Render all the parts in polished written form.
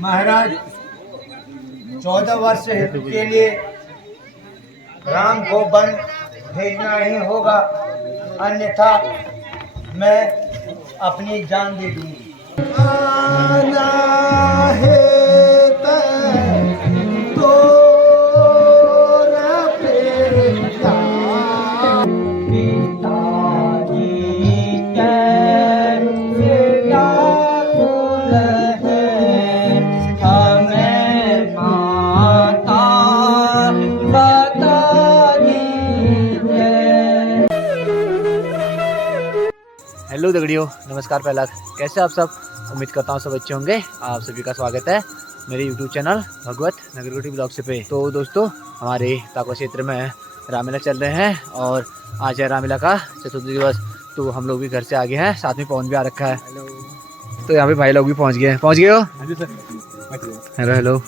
महाराज 14 वर्ष के लिए राम को वन भेजना ही होगा, अन्यथा मैं अपनी जान दे दूंगी। आना है हेलो दगड़ियों, नमस्कार। पहला कैसे आप सब? उम्मीद करता हूँ सब अच्छे होंगे। आप सभी का स्वागत है मेरे YouTube चैनल भगवत नगरकोटी ब्लॉग से पे। तो दोस्तों, हमारे ताको क्षेत्र में रामलीला चल रहे हैं और आज है रामलीला का चतुर्थी दिवस। तो हम लोग भी घर से आगे हैं, साथ में पवन भी आ रखा है। तो यहाँ पे भाई लोग भी पहुँच गए हो। हेलो हेलो,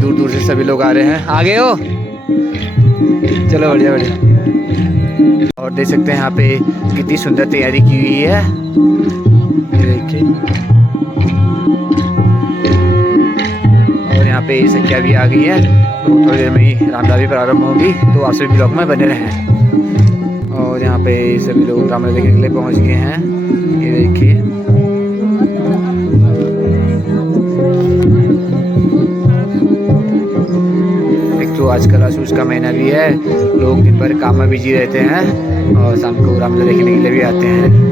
दूर दूर से सभी लोग आ रहे हैं। आ गए हो? चलो बढ़िया बढ़िया। और देख सकते हैं यहाँ पे कितनी सुंदर तैयारी की हुई है, देखिए। और यहाँ पे संख्या भी आ गई है, तो थोड़ी देर में ही रामलीला भी प्रारंभ होगी। तो आप सभी ब्लॉग में बने रहें। और यहाँ पे सभी लोग रामलीला देखने के लिए पहुँच गए हैं, ये देखिए। तो आजकल आसूस का महीना भी है, लोग दिन भर काम में बिजी रहते हैं और शाम को रामलीला देखने के लिए भी आते हैं।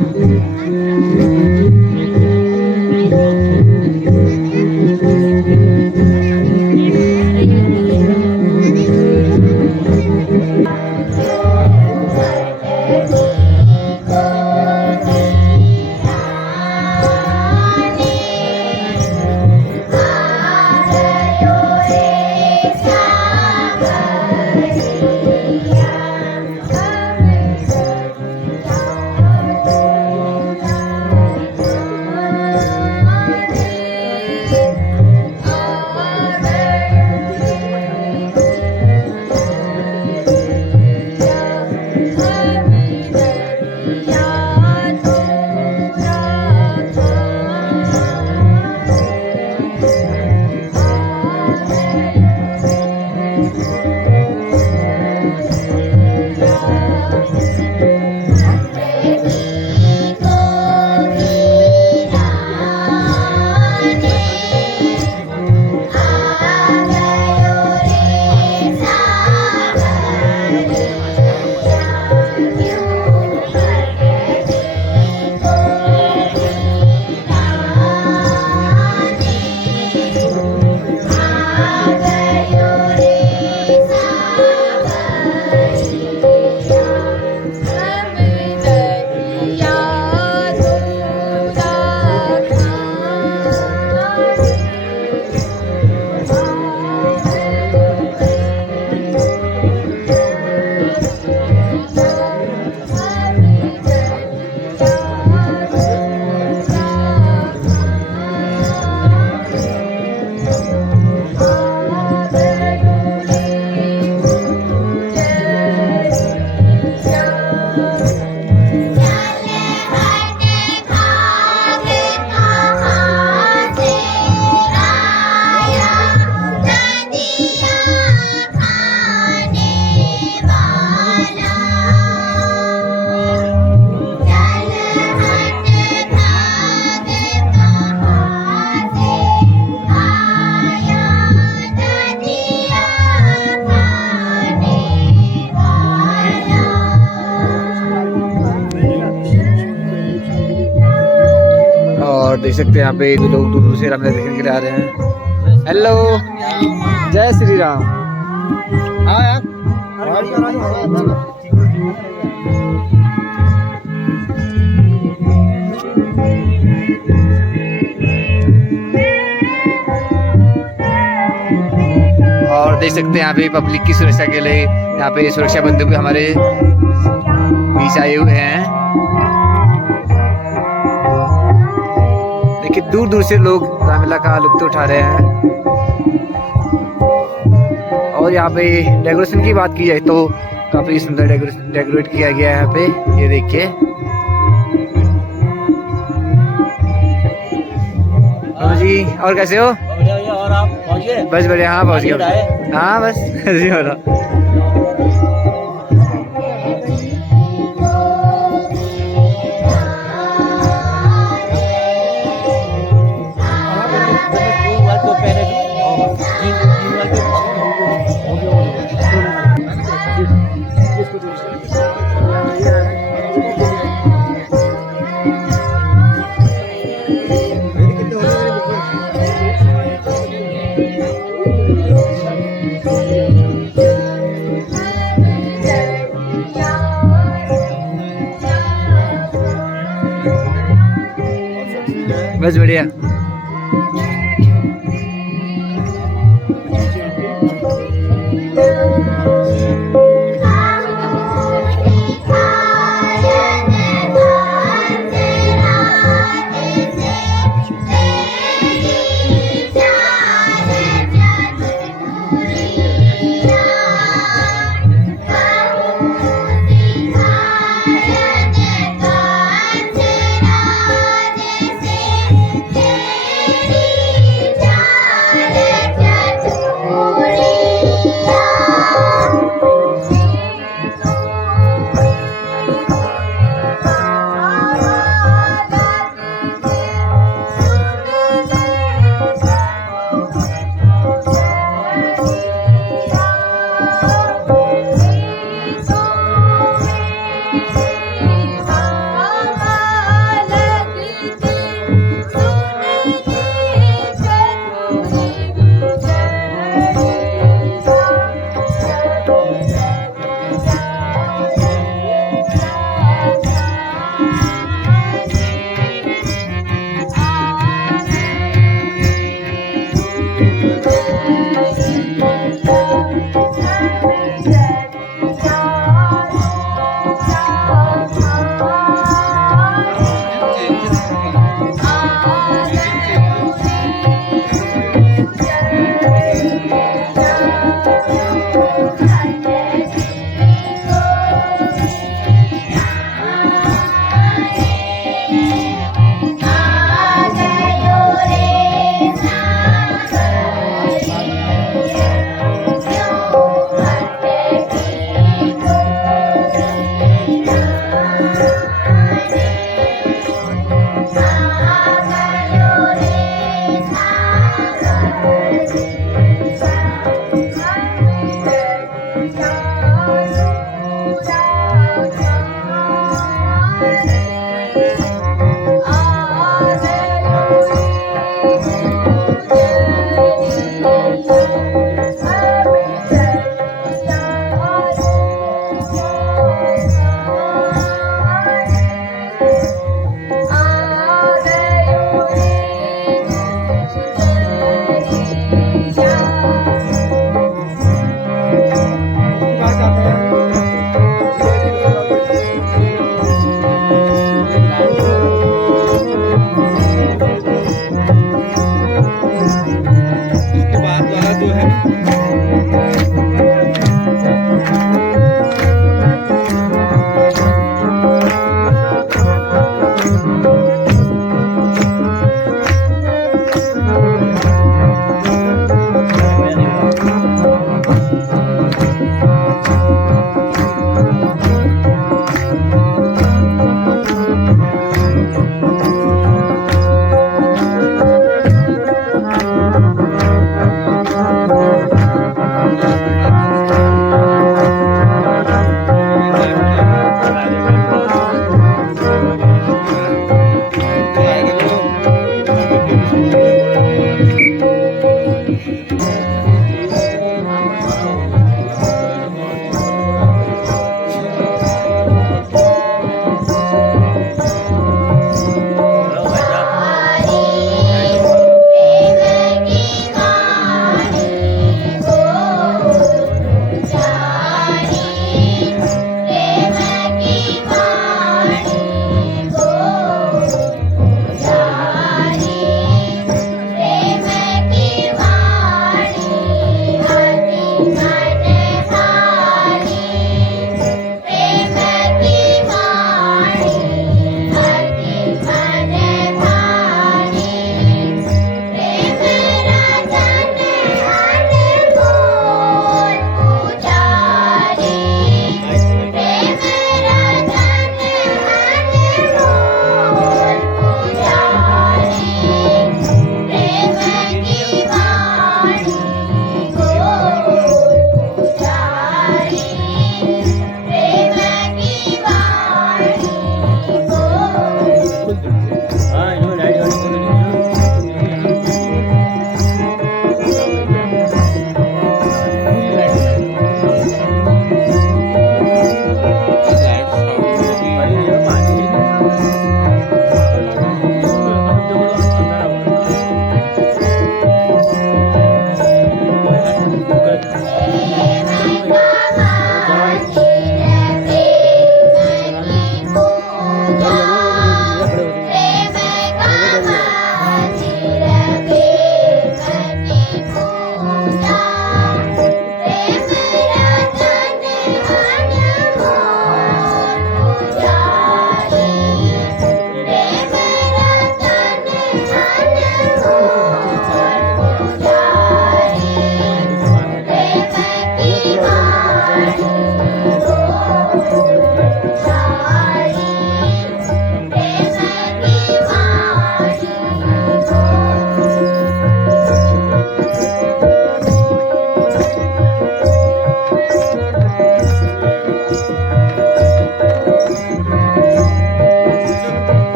और देख सकते हैं यहाँ पे लोग दूर दूर से रामलीला देखने के लिए आ रहे हैं। हेलो, जय श्री राम। और देख सकते हैं यहाँ पे पब्लिक की सुरक्षा के लिए यहाँ पे सुरक्षा बंधु भी हमारे बीच आए हुए हैं। देखिए, दूर दूर से लोग रामलीला का लुत्फ उठा रहे हैं। और यहाँ पे डेकोरेशन की बात की जाए तो काफी सुंदर डेकोरेट किया गया है यहाँ पे, ये देखिए। जी, और कैसे हो? बढ़िया, और आप पहुंचे? बस बढ़िया। हाँ पहुँच गया। हाँ बस ऐसे ही हो रहा। बस बढ़िया।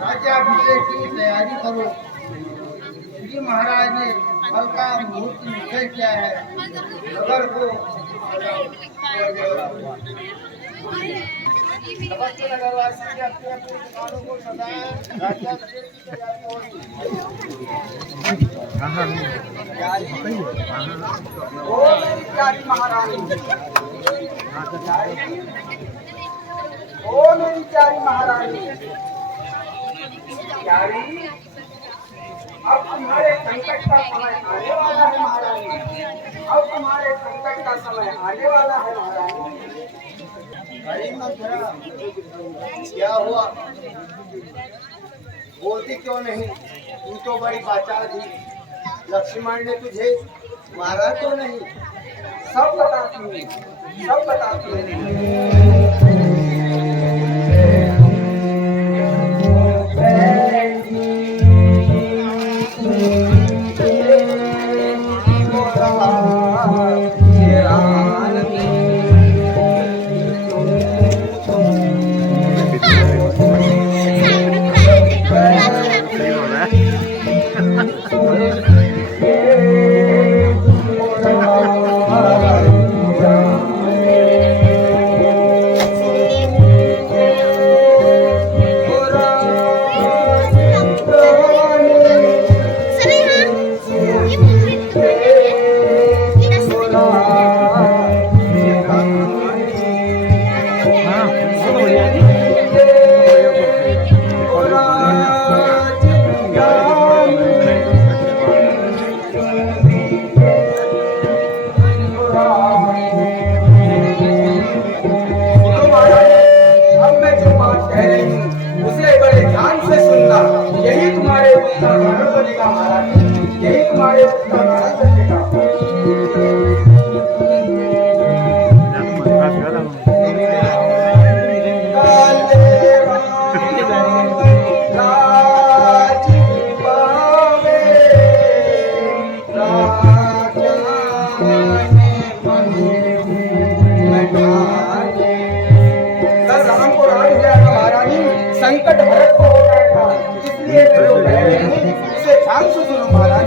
राज्याभिषेक की तैयारी करो। श्री महाराज ने फल का मुहूर्त निश्चय किया है। नगर को समस्त नगरवासी ने अपनी अपनी दुकानों को सजाया। राज्याभिषेक की तैयारी हो रही है। ओ मेरी प्यारी महारानी, ओ मेरी प्यारी महारानी, प्यारी, अब तुम्हारे संकट का समय आने वाला है महारानी। अब तुम्हारे संकट का समय आने वाला है महारानी। अरे मंथरा, क्या हुआ? बोलती क्यों नहीं? तू तो बड़ी बाचाल थी। लक्ष्मण ने तुझे मारा तो नहीं? सब बताती हूँ, सब बताती हूँ। संकट भरत को हो जाएगा, इसलिए उसे ध्यान से सुनो महाराज।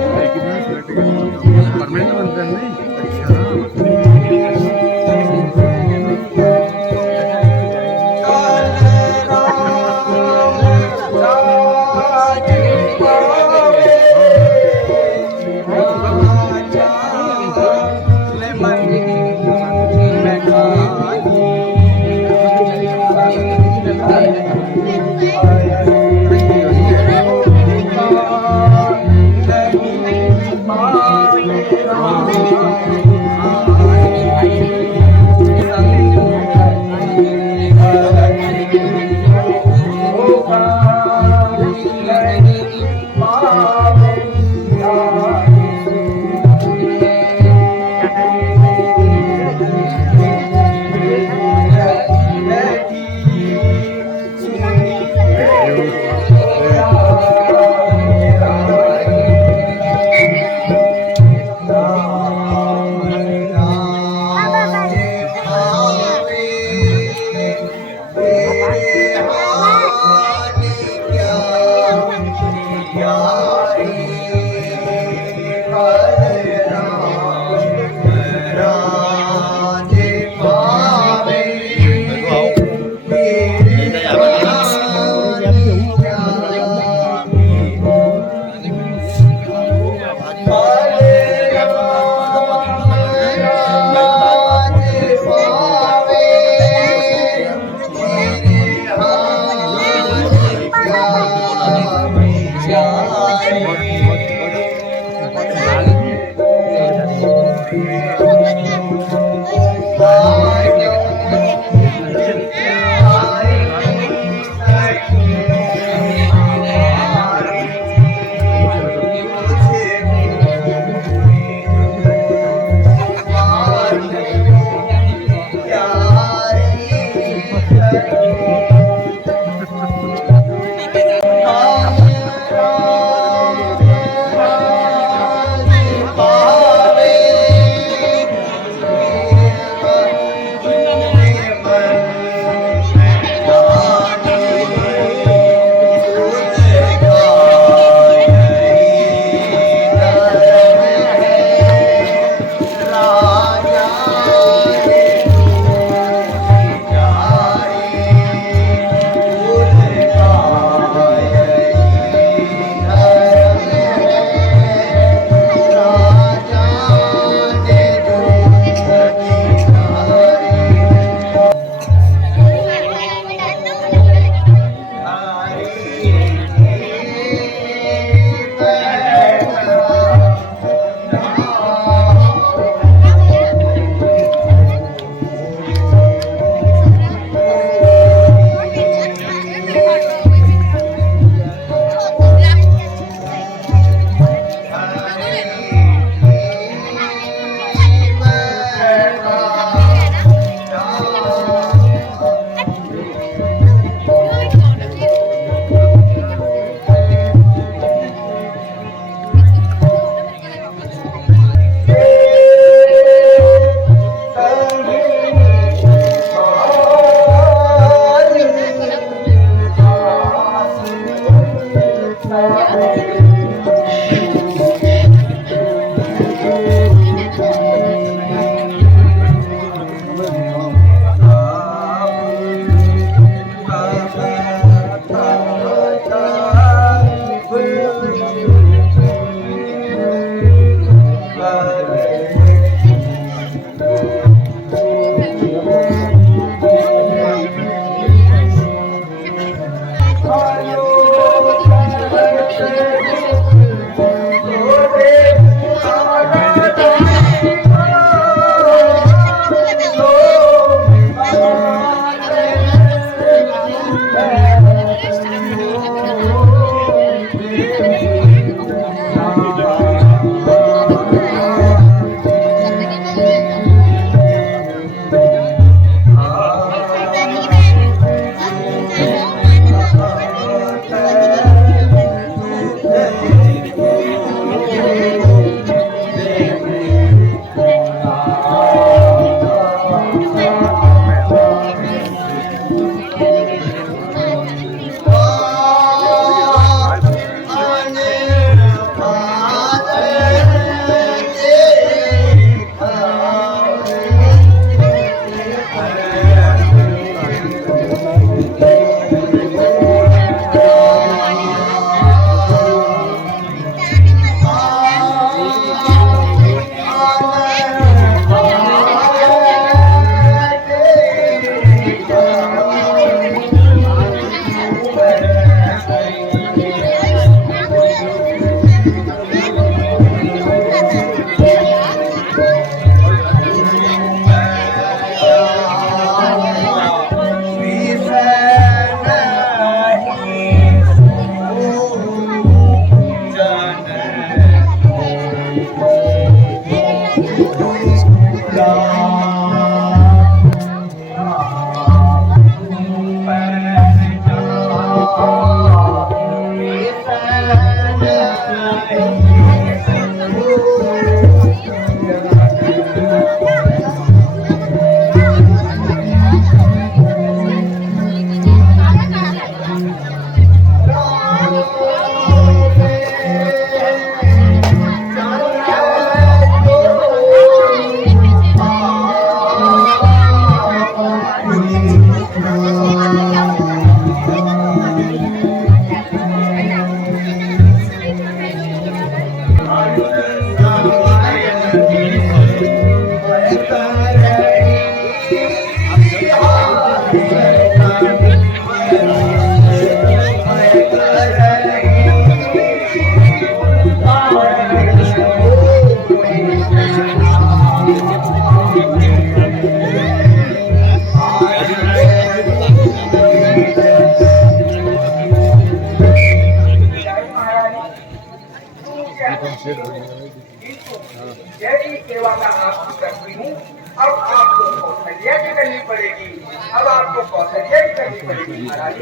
यही सेवा का आपकी करती हूँ। अब आपको कौशल्या की करनी पड़ेगी। अब आपको कौशल्या की करनी पड़ेगी महाराज।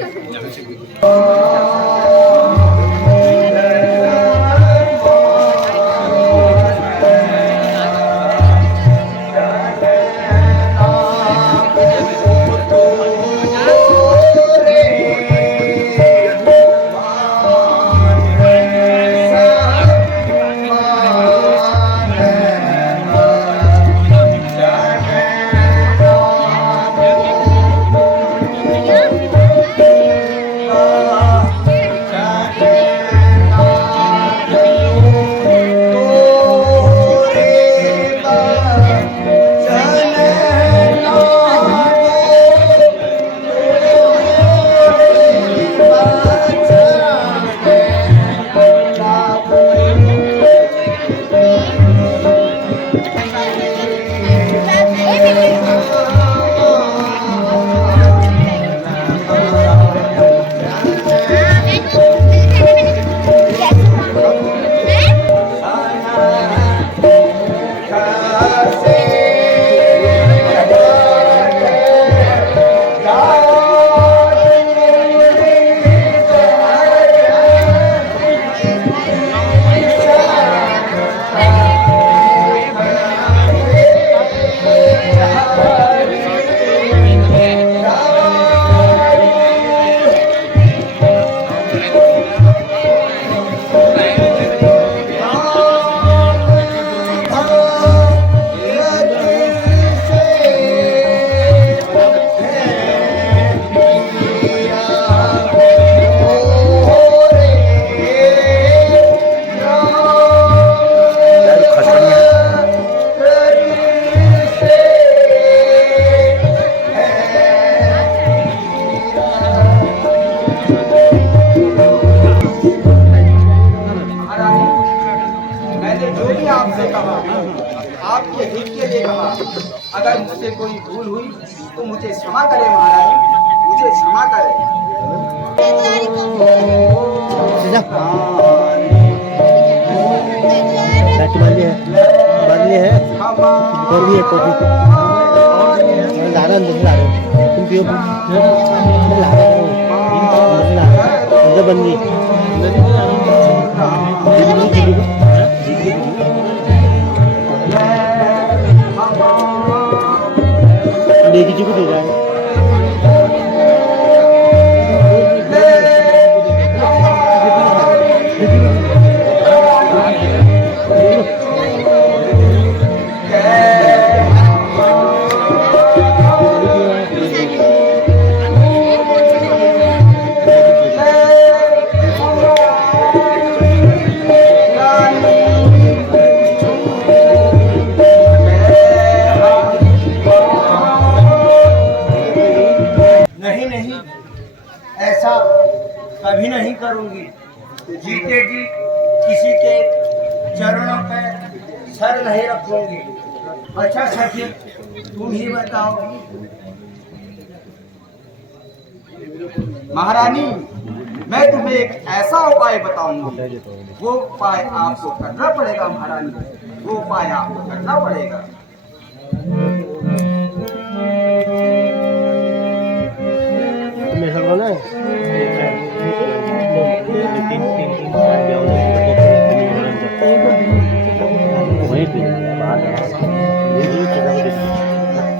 आपके हित के लिए कहा। अगर मुझसे कोई भूल हुई तो मुझे क्षमा करे महाराज, मुझे क्षमा करे। लेडी जी को दे रहा है। नहीं, ऐसा कभी नहीं करूंगी। जीते जी किसी के चरणों पे सर नहीं रखूंगी। अच्छा सखी, तुम ही बताओ। महारानी, मैं तुम्हें एक ऐसा उपाय बताऊंगी, वो उपाय आपको करना पड़ेगा। महारानी, वो उपाय आपको करना पड़ेगा।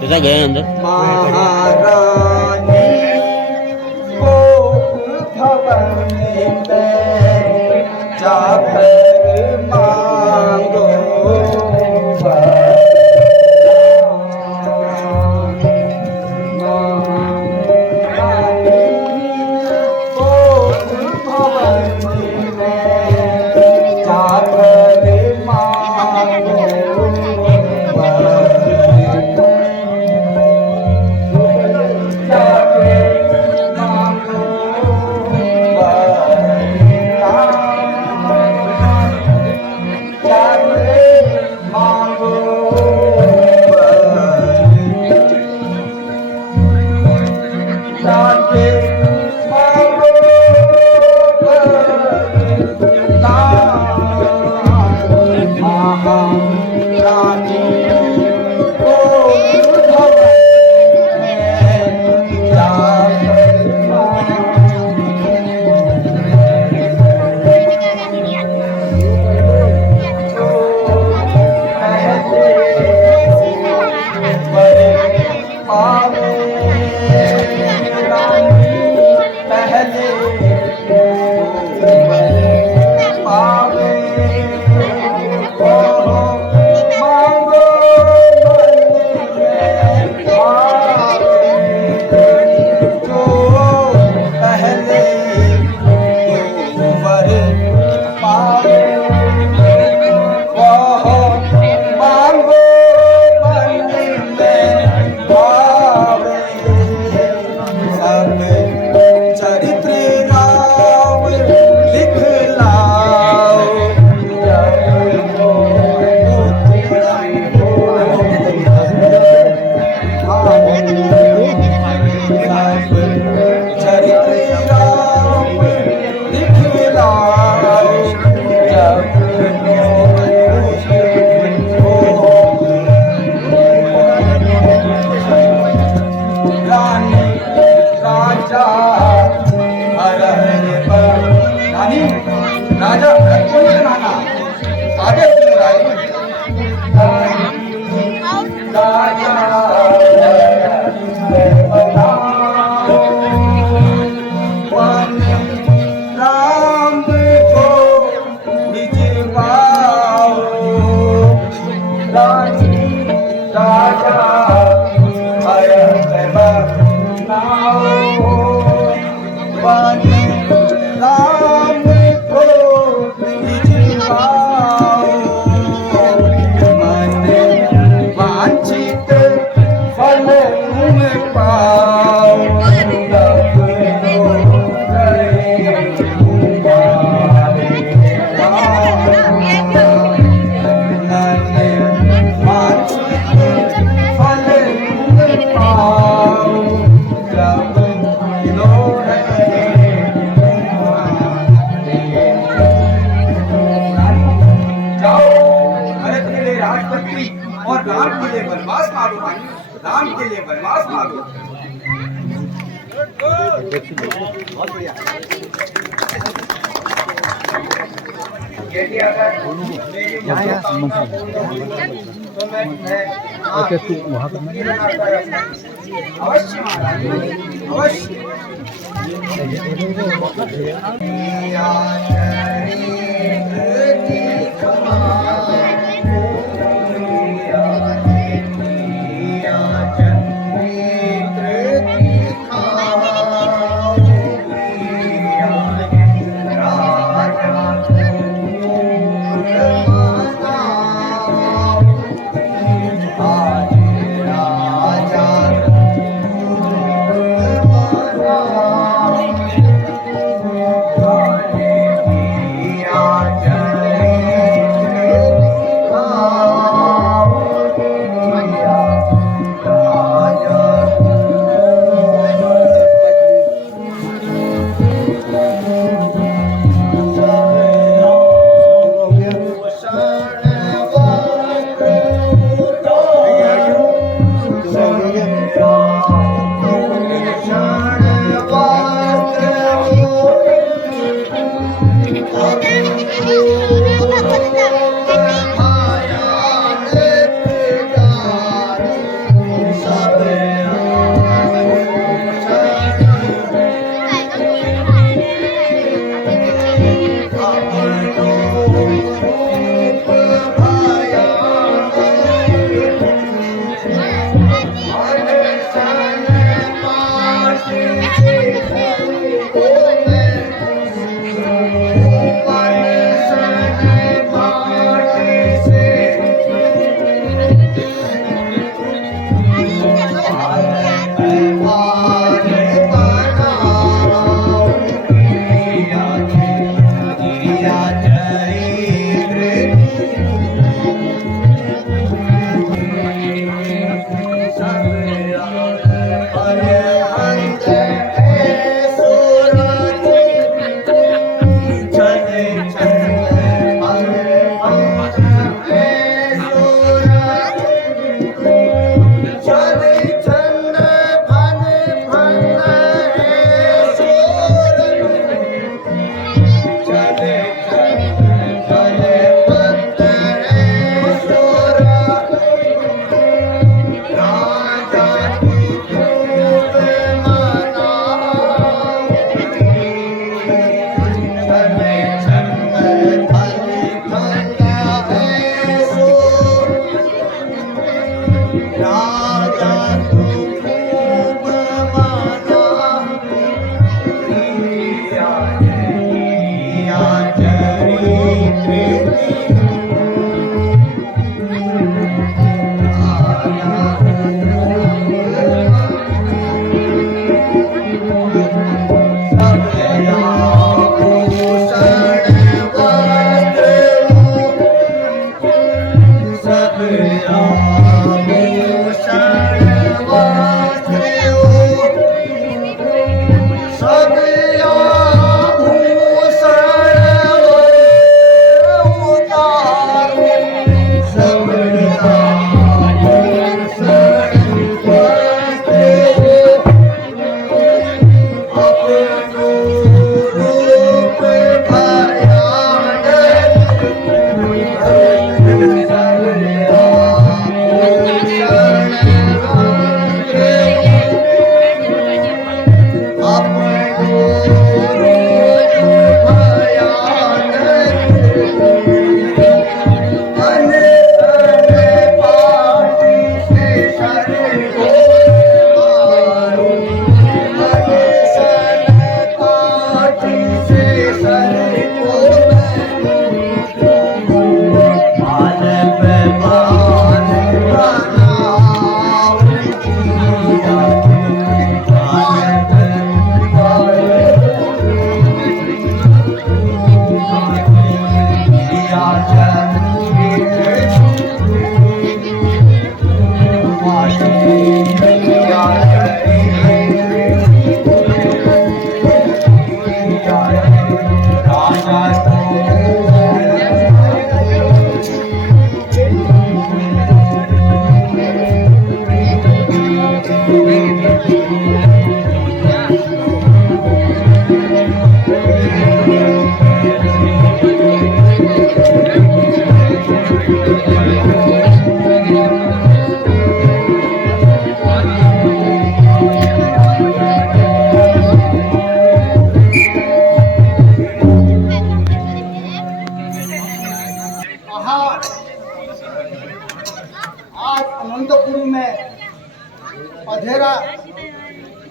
कैसा गए अंदर? महारानी को भवन में जाकर मांगो और राम के लिए वनवास मांगो भाई, राम के लिए वनवास मांगो। बहुत बढ़िया। यदि अगर अवश्य अवश्य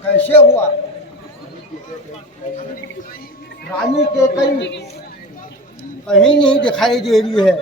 कैसे हुआ? रानी के कहीं कहीं नहीं दिखाई दे रही है।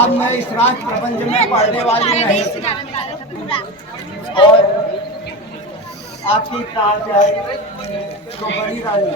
अब मैं इस राज प्रपंच में पढ़ने वाली नहीं और आपकी प्राण जाए तो बड़ी रानी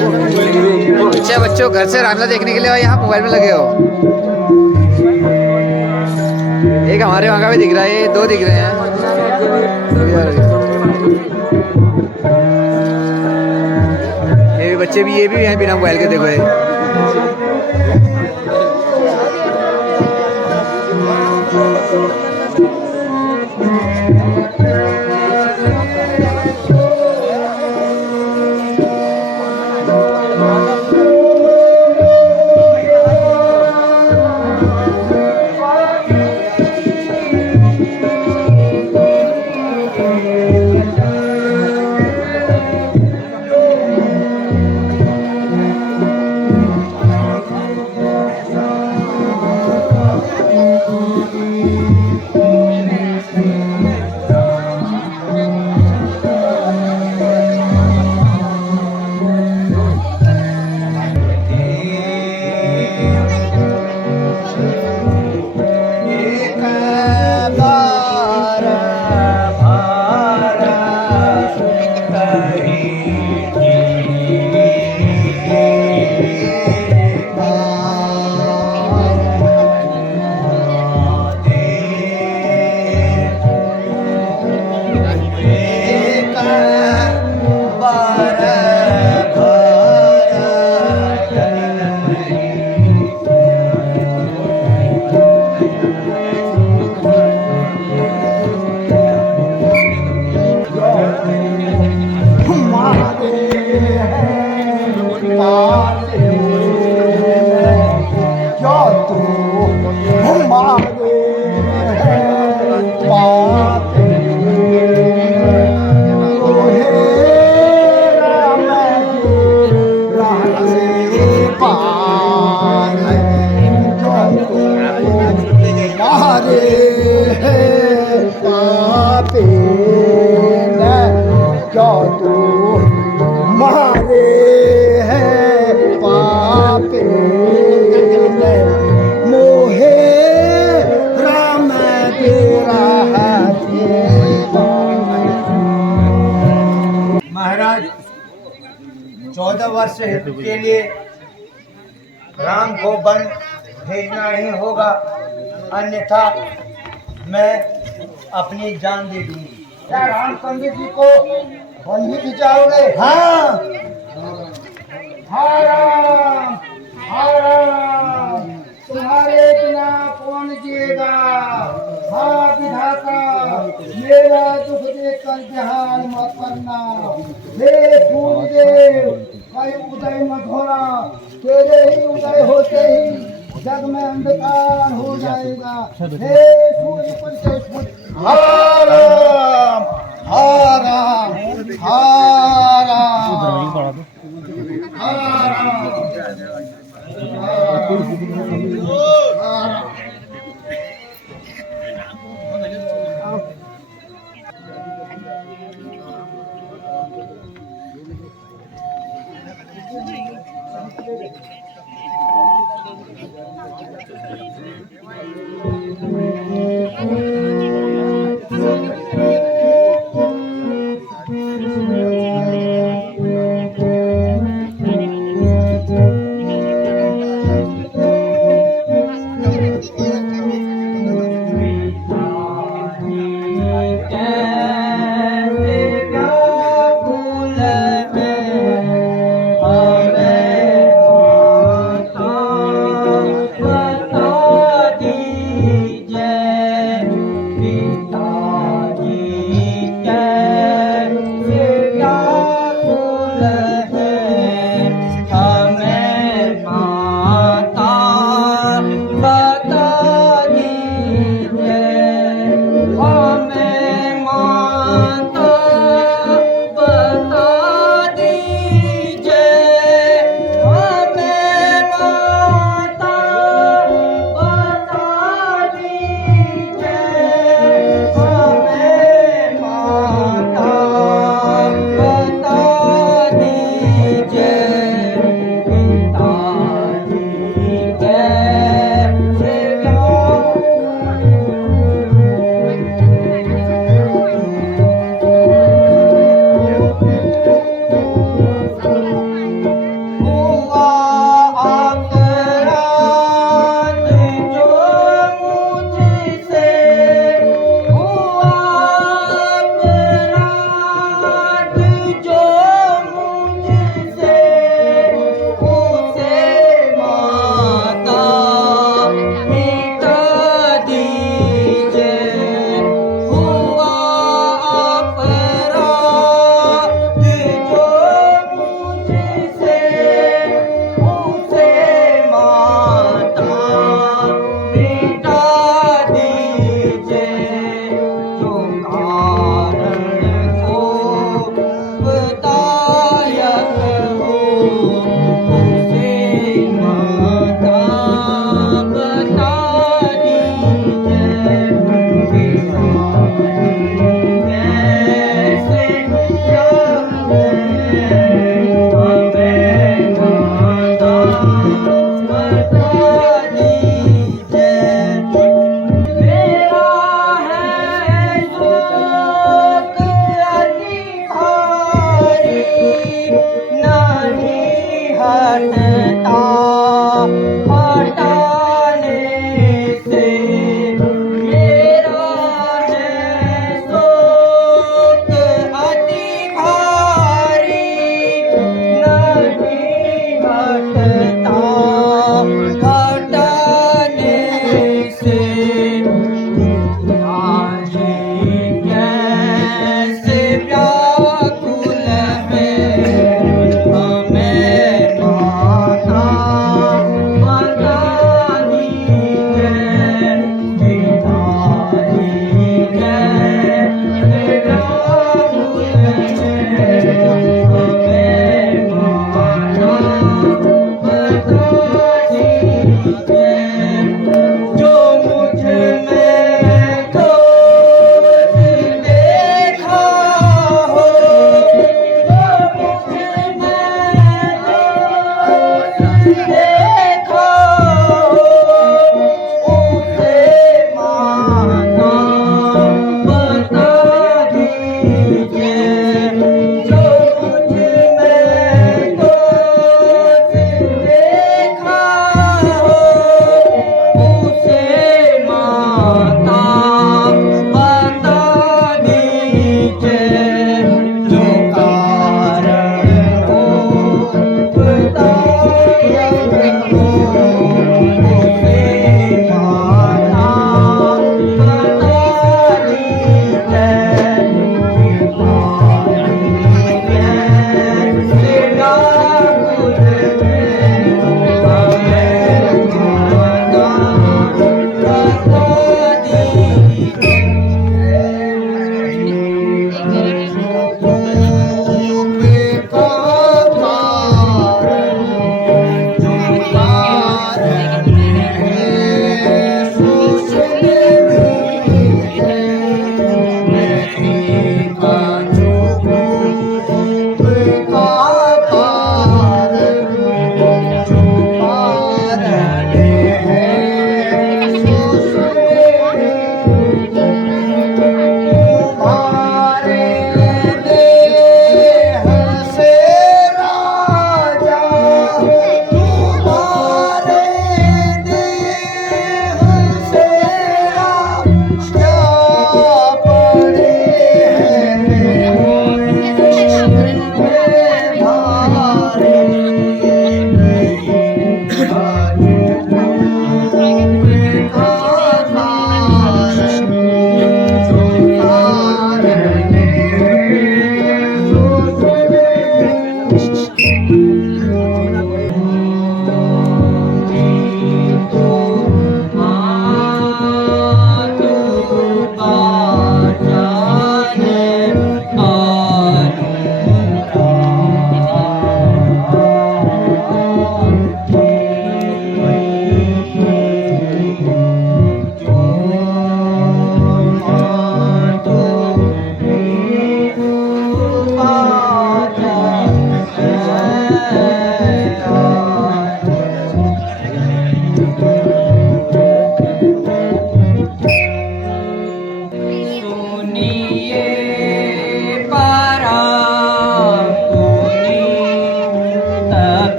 अच्छा बच्चों, घर से रामलीला देखने के लिए यहाँ मोबाइल में लगे हो। एक हमारे वहाँ का भी दिख रहा है, ये दो दिख रहे हैं। ये बच्चे भी, ये भी यहाँ बिना मोबाइल के देखो है। महाराज 14 वर्ष के लिए राम को वन भेजना ही होगा, अन्यथा मैं अपनी जान दे दूंगी। क्या राम पंडित जी को बंदी भिजाओगे? हाँ। हाँ राम, हाँ राम, तुम्हारे बिना कौन जिएगा? हाँ विधाता, मेरा दुख देखकर ध्यान मत करना। हे सूर्यदेव, कई उदय मत होना, तेरे ही उदय होते ही जग में अंधकार हो जाएगा। हे सूर्य पंचेश्वर, हाँ राम, हाँ राम, हाँ राम, हाँ राम।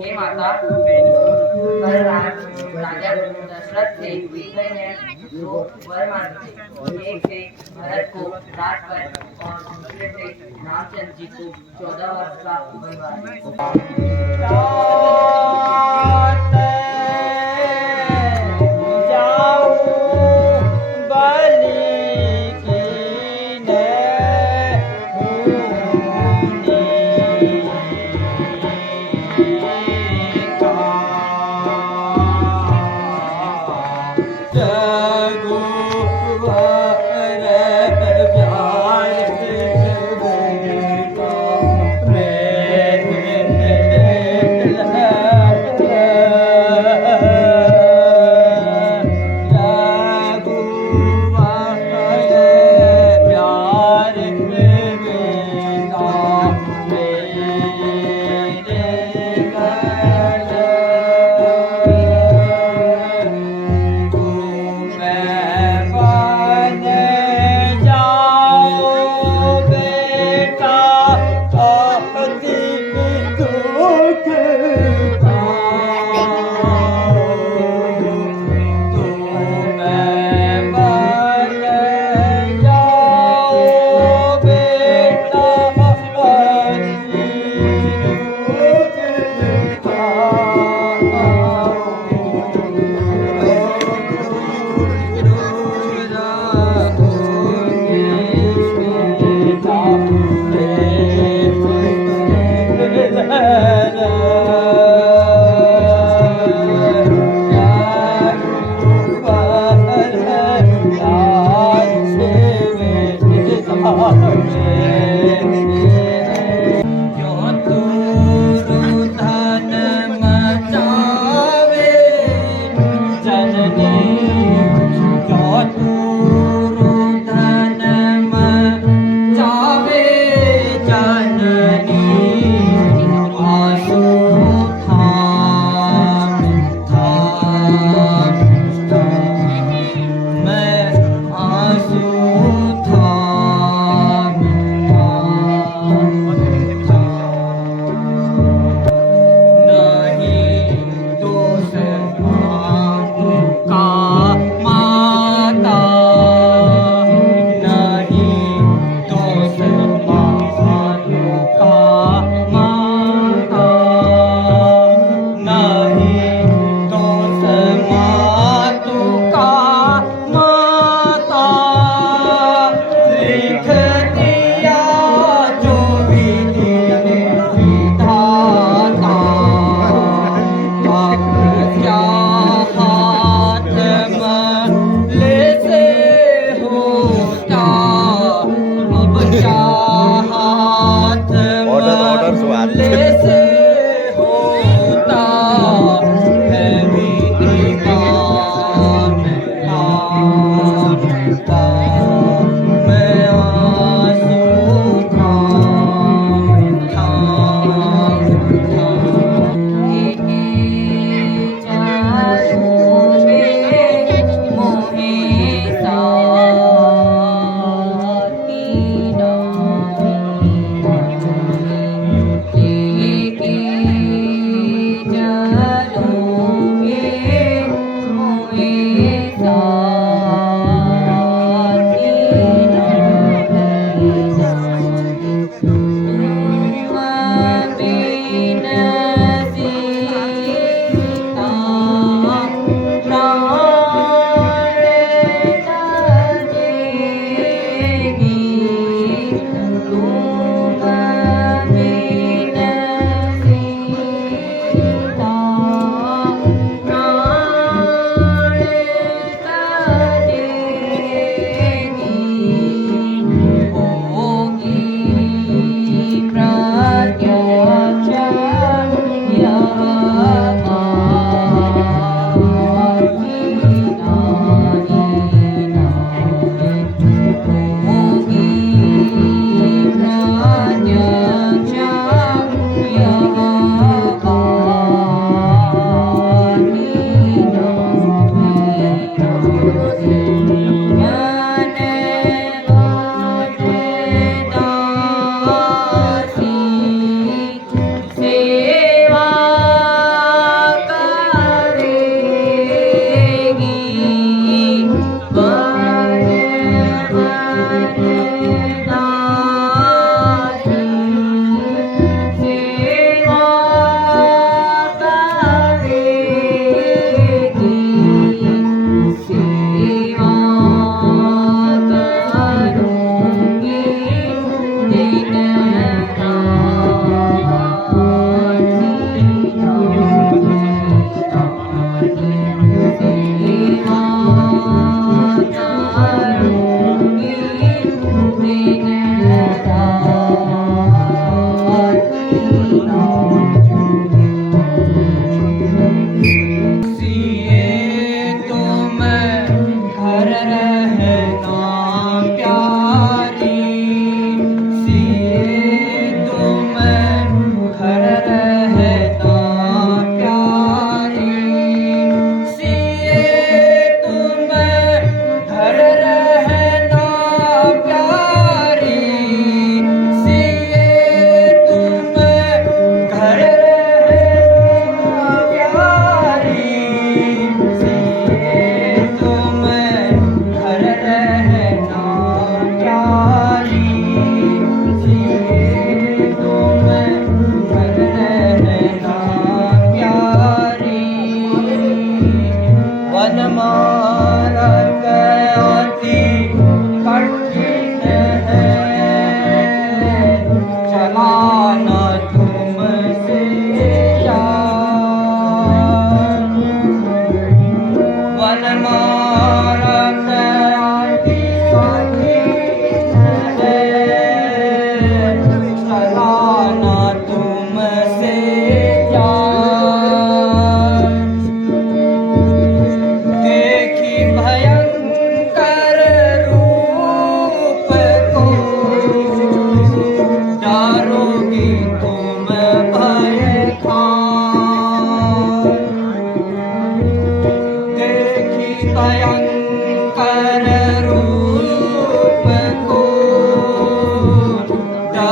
हे माता राजा दशरथ से लैने जो वर मांगते एक से भरत को राज पर और दूसरे से रामचंद्र जी को 14 वर्ष का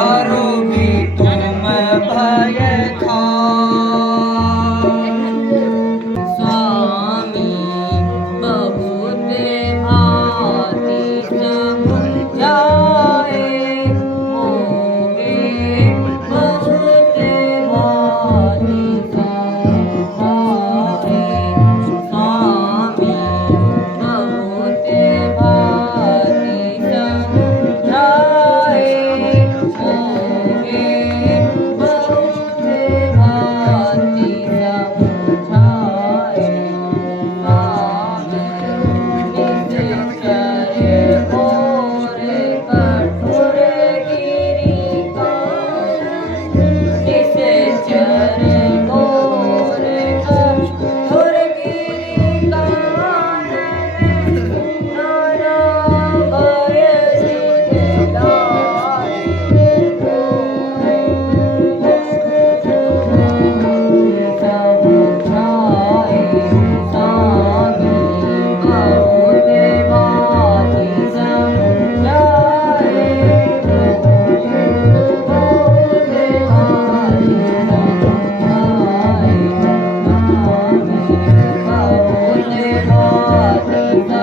तारो भी तुम भय था। स्वामी बहुत भांति समझाए, मोहे बहुत भांति समझाए। स्वामी बहुत भांति समझाए, मोहे बहुत भांति समझाए।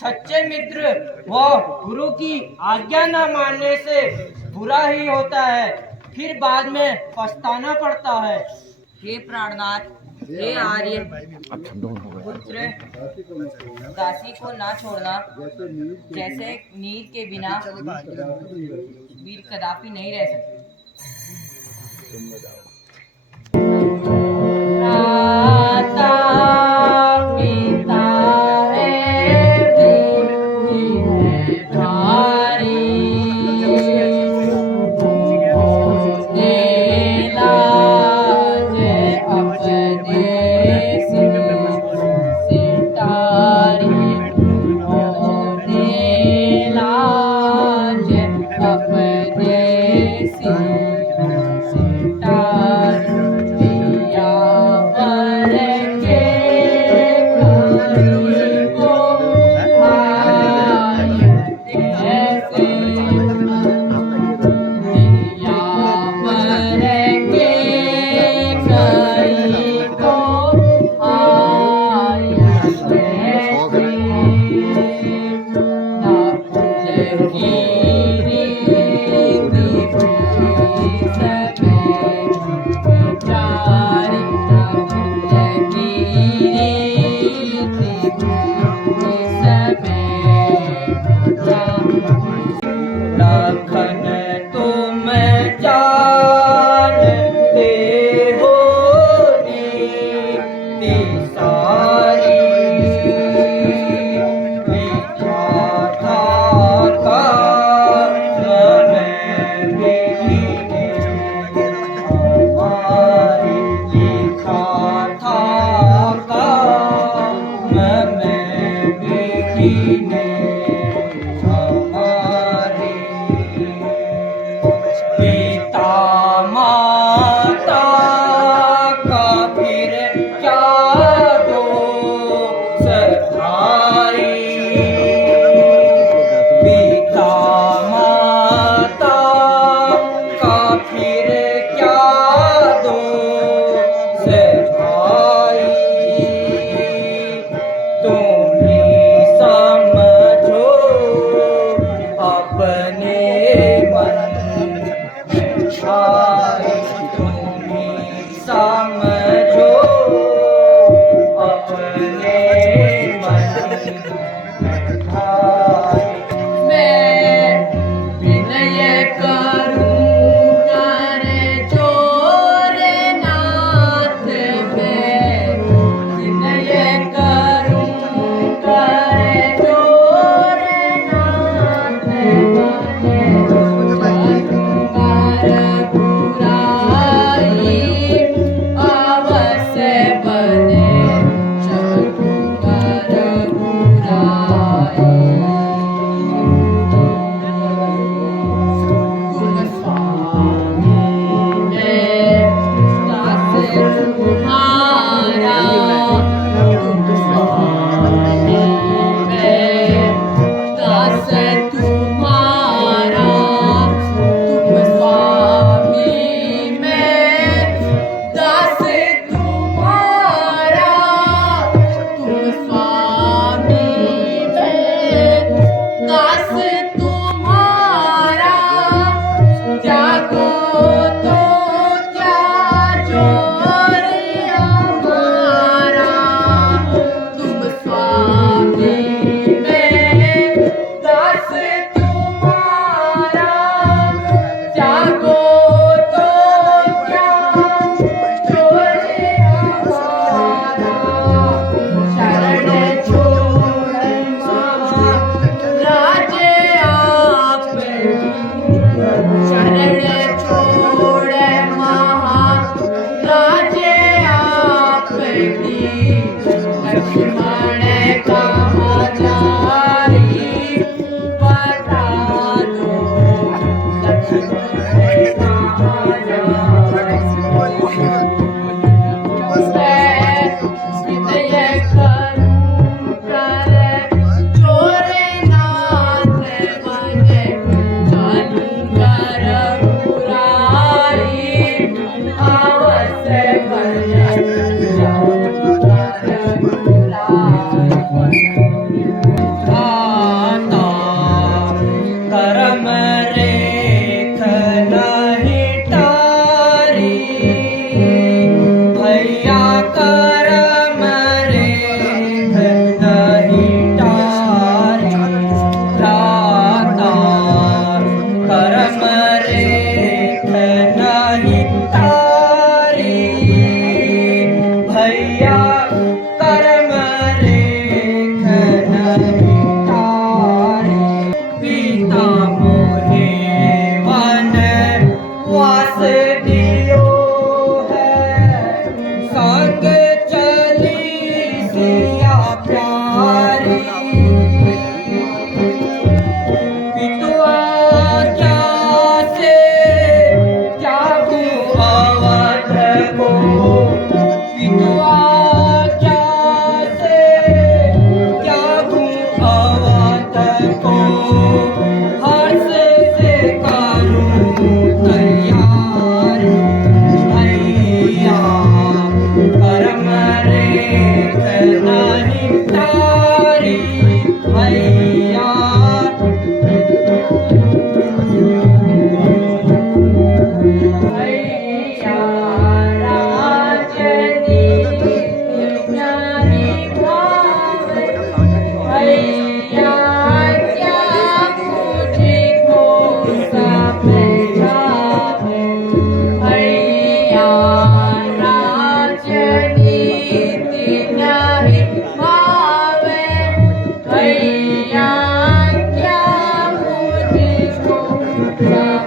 सच्चे मित्र व गुरु की आज्ञा न मानने से बुरा ही होता है, फिर बाद में पछताना पड़ता है। हे प्राणनाथ, हे आर्य पुत्र, दासी को ना छोड़ना, जैसे नीर के बिना वीर कदापि नहीं रह सकते। सीता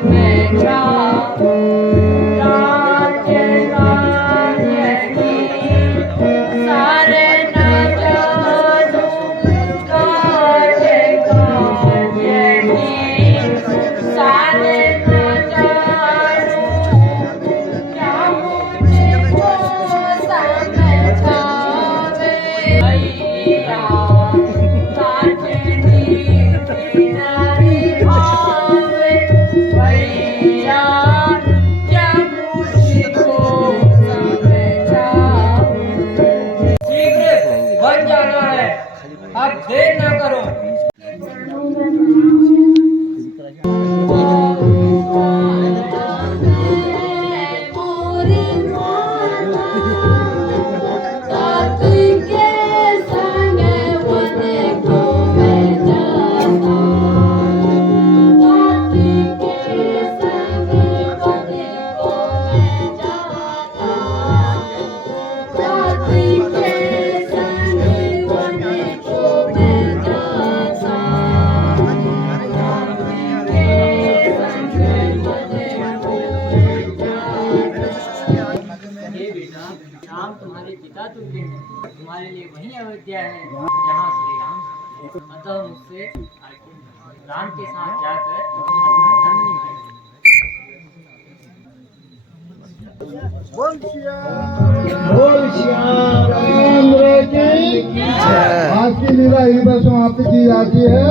में जाऊं काटे काटे सारे न जानू काटे काटे सारे न जानू क्या मुझको समझावे भैया काटनी किनारे भावे भैया क्या मुझको समझावे शीघ्र बन जाना है, अब देर न करो। ये बेटा राम तुम्हारे पिता तुल्य हैं, तुम्हारे लिए वही अयोध्या है जहाँ श्री राम है। अतः मुझसे राम के साथ जाकर अपना धर्म निभाइए। आज की लीला यहीं पर समाप्त की जाती है।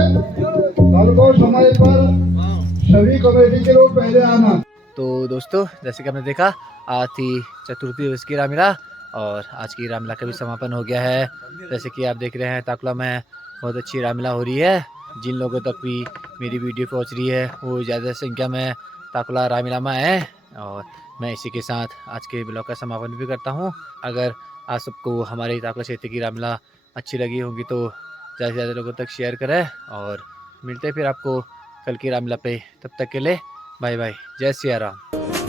कल को समय पर सभी कमेटी के लोग पहले आना। तो दोस्तों, जैसे कि हमने देखा, आज थी चतुर्थी दिवस की रामलीला और आज की रामलीला का भी समापन हो गया है। जैसे कि आप देख रहे हैं, ताकुला में बहुत अच्छी रामलीला हो रही है। जिन लोगों तक भी मेरी वीडियो पहुंच रही है वो ज़्यादा संख्या में ताकुला रामलीला में है। और मैं इसी के साथ आज के ब्लॉग का समापन भी करता हूं। अगर आप सबको हमारे ताकुला क्षेत्र की रामलीला अच्छी लगी होगी तो ज़्यादा से ज़्यादा लोगों तक शेयर करें और मिलते हैं फिर आपको कल की रामलीला पे। तब तक के लिए बाय बाय। जय सिया राम।